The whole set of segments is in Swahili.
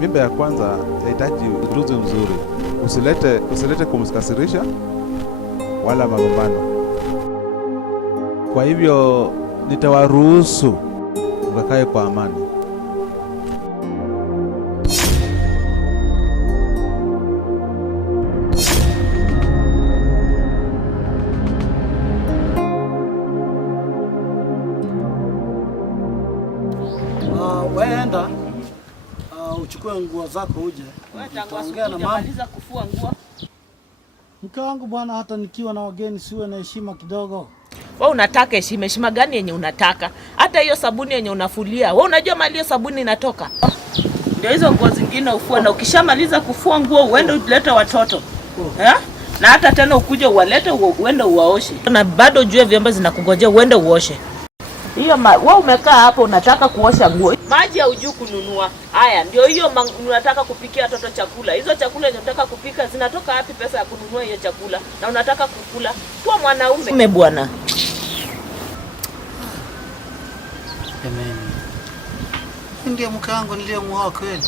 Mimba ya kwanza inahitaji utunzi mzuri. Usilete kumkasirisha wala magombano. Kwa hivyo nitawaruhusu mkakae kwa amani. Waenda uchukue nguo zako uje. Utaongea na mama. Maliza kufua nguo. Mke wangu bwana, hata nikiwa na wageni siwe na heshima kidogo. Wewe unataka heshima? Heshima gani yenye unataka? Hata hiyo sabuni yenye unafulia, wewe unajua mali hiyo sabuni inatoka? Ndio hizo nguo zingine ufue, na ukishamaliza kufua nguo uende ulete watoto. Na hata tena ukuje uwalete uende uwaoshe. Na bado jua vyombo zinakungojea uende uoshe. Hiyo wewe umekaa hapo unataka kuosha nguo. Maji haujui kununua. Haya ndio hiyo unataka kupikia watoto chakula. Hizo chakula unataka kupika zinatoka wapi pesa ya kununua hiyo chakula? Na unataka kukula. Kwa mwanaume bwana. Amen. Ndiye mke wangu niliyemuoa kweli.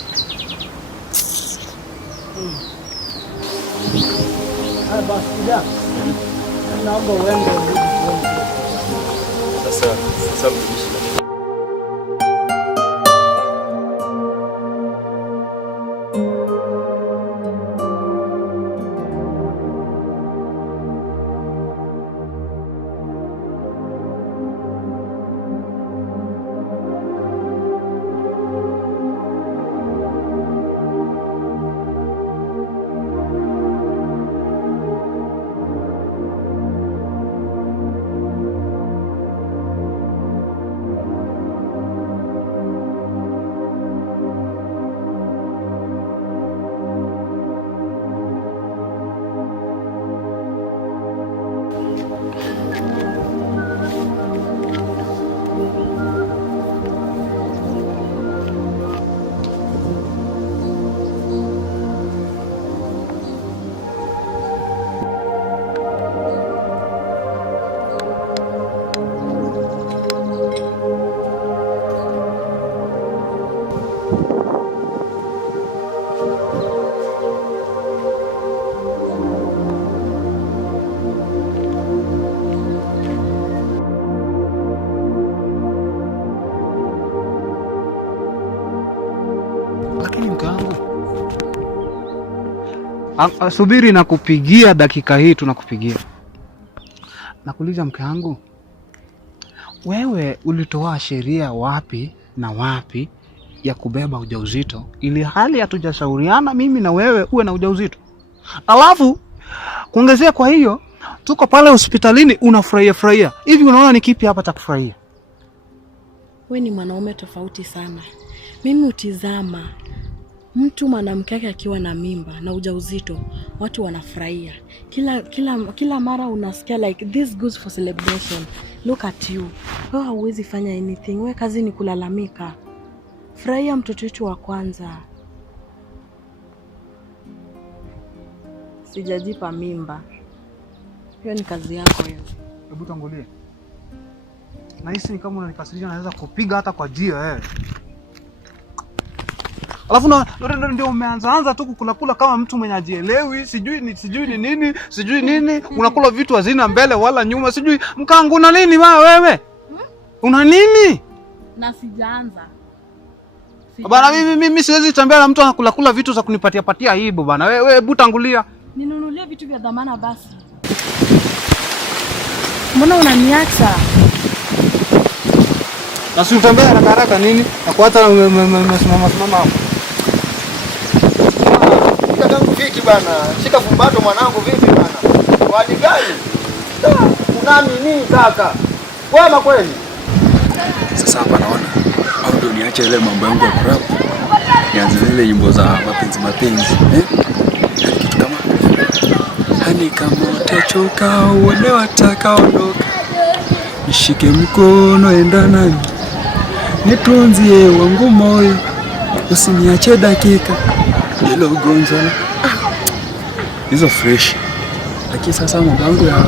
Basi ndio. Naomba uende sasa mtumishi. Subiri na kupigia dakika hii tunakupigia. Nakuuliza mke wangu, wewe ulitoa sheria wapi na wapi ya kubeba ujauzito ili hali hatujashauriana mimi na wewe uwe na ujauzito? Alafu kuongezea kwa hiyo tuko pale hospitalini unafurahia. Hivi unaona ni kipi hapa cha kufurahia? Wewe ni mwanaume tofauti sana. Mimi utizama mtu mwanamke yake akiwa na mimba na ujauzito, watu wanafurahia. Kila mara unasikia like this goes for celebration. Look at you. Wewe hauwezi fanya anything. Wewe kazi ni kulalamika. Furahia mtoto wetu wa kwanza. Sijajipa mimba. Hiyo ni kazi yako hiyo. Hebu tangulie. Nahisi ni kama unanikasirisha, naweza kupiga hata kwa jia wewe. Alafu ndio umeanza tu kukula kama mtu mwenye ajielewi, sijui nini, unakula vitu hazina mbele wala nyuma, sijui mkangu una nini wewe? Una nini? Na sijaanza. Bana mimi siwezi tembea na mtu anakula vitu za kunipatia aibu bana. Wewe hebu tangulia. Ninunulie vitu vya dhamana basi. Mbona unaniacha? Na si utembea haraka nini? Na kuacha mama hapo. Kakangu viki bana. Shika fumbato mwanangu vipi bana? Wadi gani? Unami nini kaka? Wema kweli? Sasa hapa naona au ndio niache ile mambo yangu ya rap. Nianze zile nyimbo za mapenzi. Kitu kama hani kama utachoka uone wataka ondoka. Nishike mkono enda nami. Nitunzie wangu moyo. Usiniache dakika. Hilo gonzo. Hizo fresh. Lakini sasa mambo yangu ya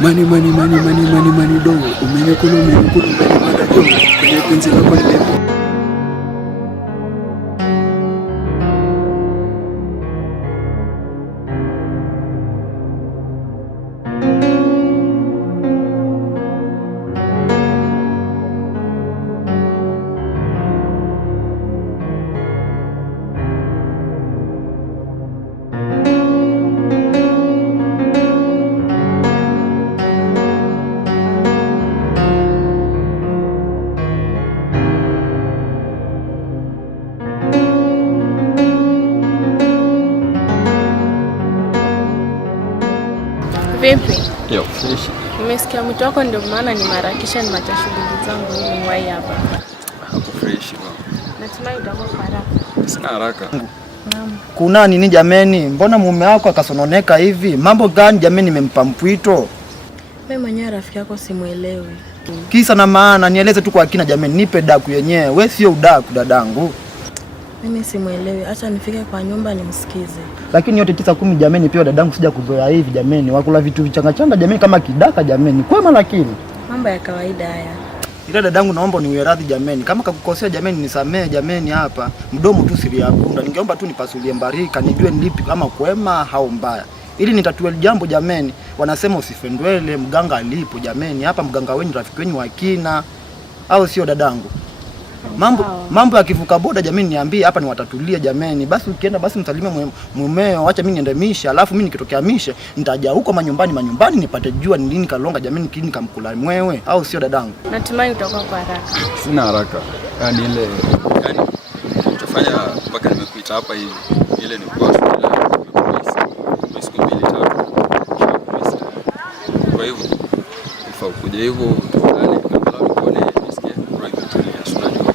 mani dogo. Umenekula mada dogo. Kwenye penzi lako ni Vipi? Yo, fresh. Nimesikia mwito wako ndio maana nimeharakisha nimeacha shughuli zangu ili niwahi hapa. Hapo fresh bwana. Natumai utakuwa kwa haraka. Sina haraka. Naam. Kuna nini jameni? Mbona mume wako akasononeka hivi? Mambo gani jameni nimempa mpwito? Mimi mwenyewe rafiki yako simuelewi. Kisa na maana nieleze tu kwa kina jameni, nipe daku yenyewe. Wewe sio udaku dadangu. Mimi simuelewi. Acha nifike kwa nyumba nimsikize. Lakini yote 9-10 jameni, pia dadangu sija kuzoea hivi jameni. Wakula vitu vichanga jameni kama kidaka jameni. Kwema lakini Mambo ya kawaida haya. ila dadangu, naomba niwe radhi jameni. Kama kakukosea jameni, nisamee jameni. Hapa mdomo tu siri ya punda. Ningeomba tu nipasulie mbarika nijue nilipi kama kwema au mbaya, ili nitatue jambo jameni. Wanasema usifendwele mganga alipo jameni. Hapa mganga wenu rafiki wenu wa kina, au sio dadangu? Mambo yakivuka boda jameni, niambie hapa ni watatulia jameni. Basi ukienda basi msalimie mumeo, acha mimi niende misha, alafu mimi nikitokea misha nitaja huko manyumbani nipate jua ni lini kalonga jameni, kini kamkula mwewe, au sio dadangu? Natumai utakuwa kwa haraka. Sina haraka. Yaani utafanya mpaka nimekuita hapa hivi. Ile ni kwa siku 2-3. Kwa hivyo ifaa kuja hivyo tufanye kabla uone nisikie private ya sunajua.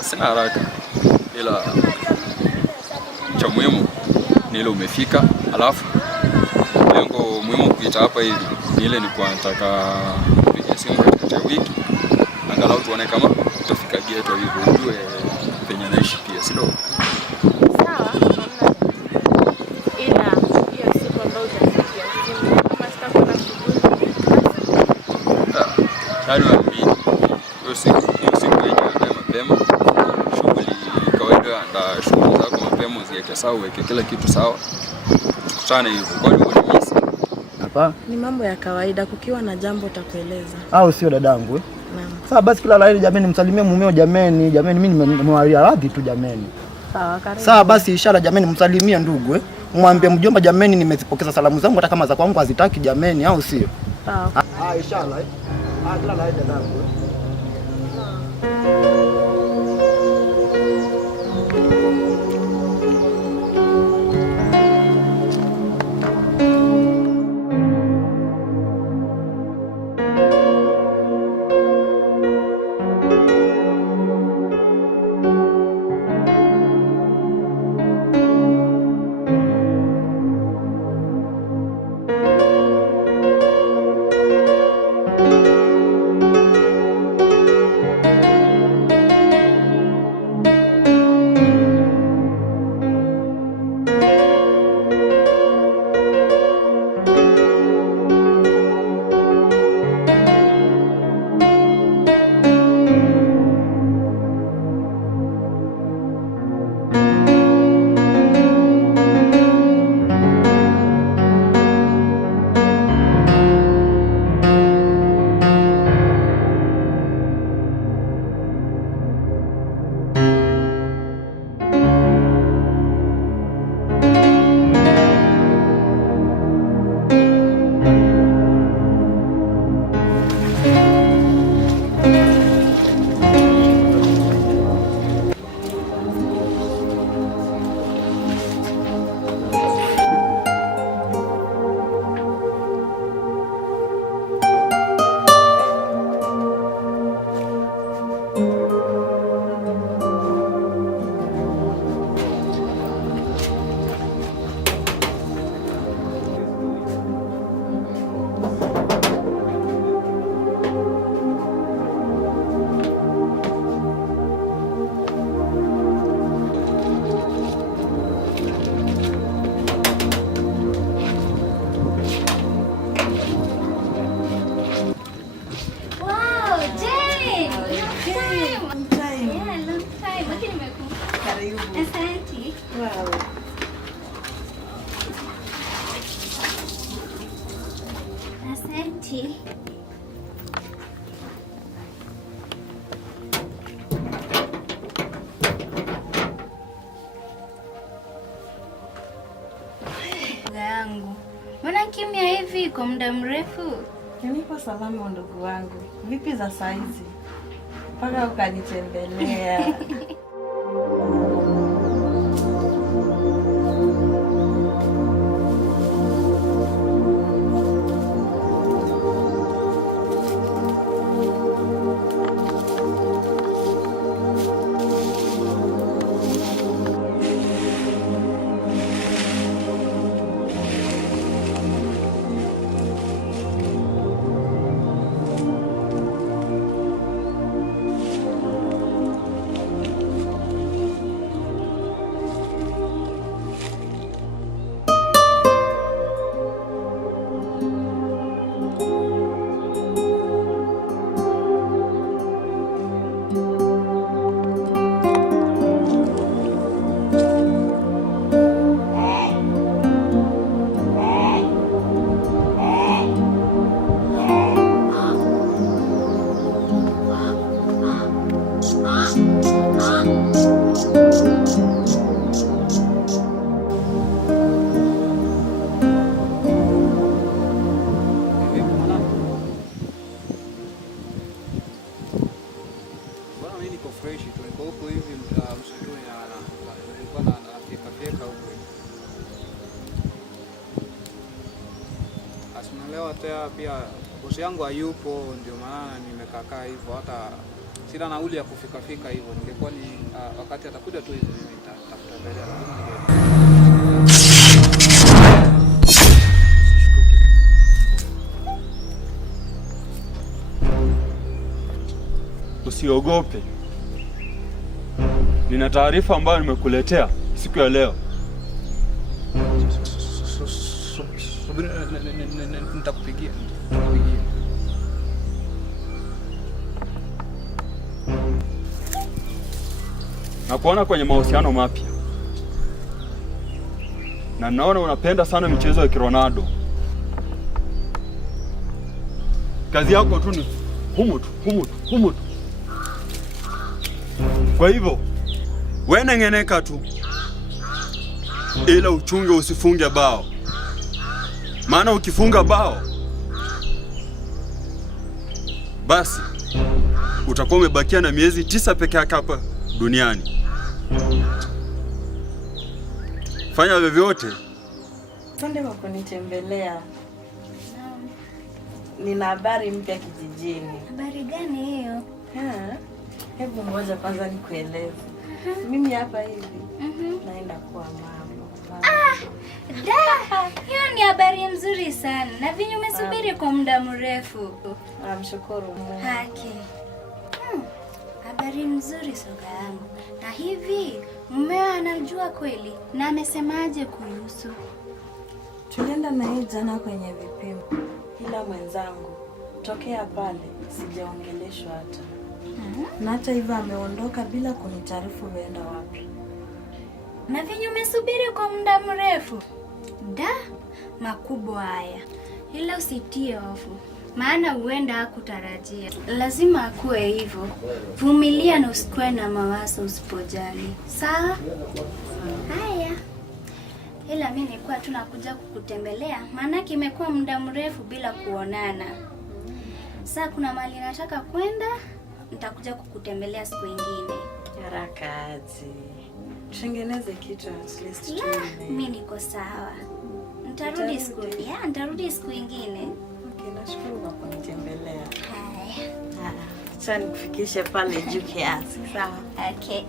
Sina haraka, ila cha muhimu ni ile umefika, alafu lengo muhimu kuita hapa hivi ni ile ni kwa nataka kupiga simu katikati ya wiki angalau tuone kama utafika geto hivyo ujue penye naishi pia, si ndio? Sawa. Ila hiyo siku ambayo utafikia simu kama sitakuwa na shughuli. Yaani hiyo siku yenyewe mapema shughuli kawaida na shughuli zako mapema uziweke sawa, uweke kila kitu sawa, tukutane hivyo. Kwa hiyo ni misi Hapa Ni mambo ya kawaida, kukiwa na jambo utakueleza. au sio dadangu? Naam. Sawa basi, kila laheri jameni, msalimie mumeo jameni. Jameni mimi nimewaria radhi tu jameni. Sawa, karibu. Sawa basi, ishara jameni, msalimie ndugu mwambie mjomba jameni, nimezipokeza salamu zangu hata kama za kwangu hazitaki jameni, au sio? Sawa. Ishara kila laheri dadangu. Asante. Yangu. Mbona kimya hivi kwa muda mrefu? Nipo salama ndugu wangu. Vipi za saizi? Mpaka ukanitembelea. niko fresh tu, niko huko hivi msituni na nilikuwa na fyeka huko. Leo hata pia bosi yangu hayupo, ndio maana nimekaa hivyo, hata sina nauli ya kufika hivyo. Ningekuwa ni wakati atakuja tu hivi mimi nitakutembelea. Usiogope. Nina taarifa ambayo nimekuletea siku ya leo. Nitakupigia. Na kuona kwenye mahusiano mapya. Na naona unapenda sana michezo ya kironaldo. Kazi yako tu ni humu tu. Kwa hivyo, wewe nengeneka tu. Ila uchunge usifunge bao. Maana ukifunga bao, basi utakuwa umebakia na miezi 9 peke yake hapa duniani. Fanya vyovyote. Twende kwa kunitembelea. Nina habari mpya kijijini. Habari gani hiyo? Hebu ngoja kwanza nikueleze. Mimi hapa hivi naenda kuwa mama. Hiyo ni habari nzuri sana. Na vinyo umesubiri kwa muda mrefu. Namshukuru Mungu. Haki. Habari nzuri soga yangu. Na hivi mmeo anajua kweli? Na amesemaje kuhusu? Tulienda na yeye jana kwenye vipimo, ila mwenzangu tokea pale sijaongeleshwa hata. Na hata hivyo ameondoka bila kunitaarifu weenda wapi. Na vinyo umesubiri kwa muda mrefu. Makubwa haya. Ila usitie hofu. Maana huenda hakutarajia. Lazima akuwe hivyo. Vumilia na usikuwe na mawazo usipojali. Sawa? Haya. Ila mimi nilikuwa tunakuja kukutembelea. Maana imekuwa muda mrefu bila kuonana. Sasa kuna mahali nataka kwenda, nitakuja kukutembelea siku nyingine. Haraka aje. Tutengeneze kitu at least. Mimi niko sawa. Nitarudi siku nyingine. Okay, nashukuru kwa kunitembelea. Haya. Acha nikufikishe pale juu kiasi. Sawa. Okay.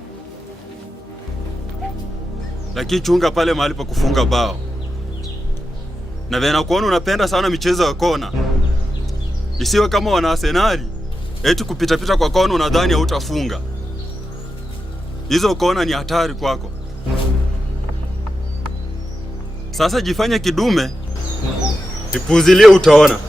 Lakini chunga pale mahali pa kufunga bao. Na vena kuona unapenda sana michezo ya kona. Isiwe kama wana Arsenal, eti kupita kwa kona unadhani hautafunga. Hizo kona ni hatari kwako. Sasa jifanye kidume, ipuzilie utaona.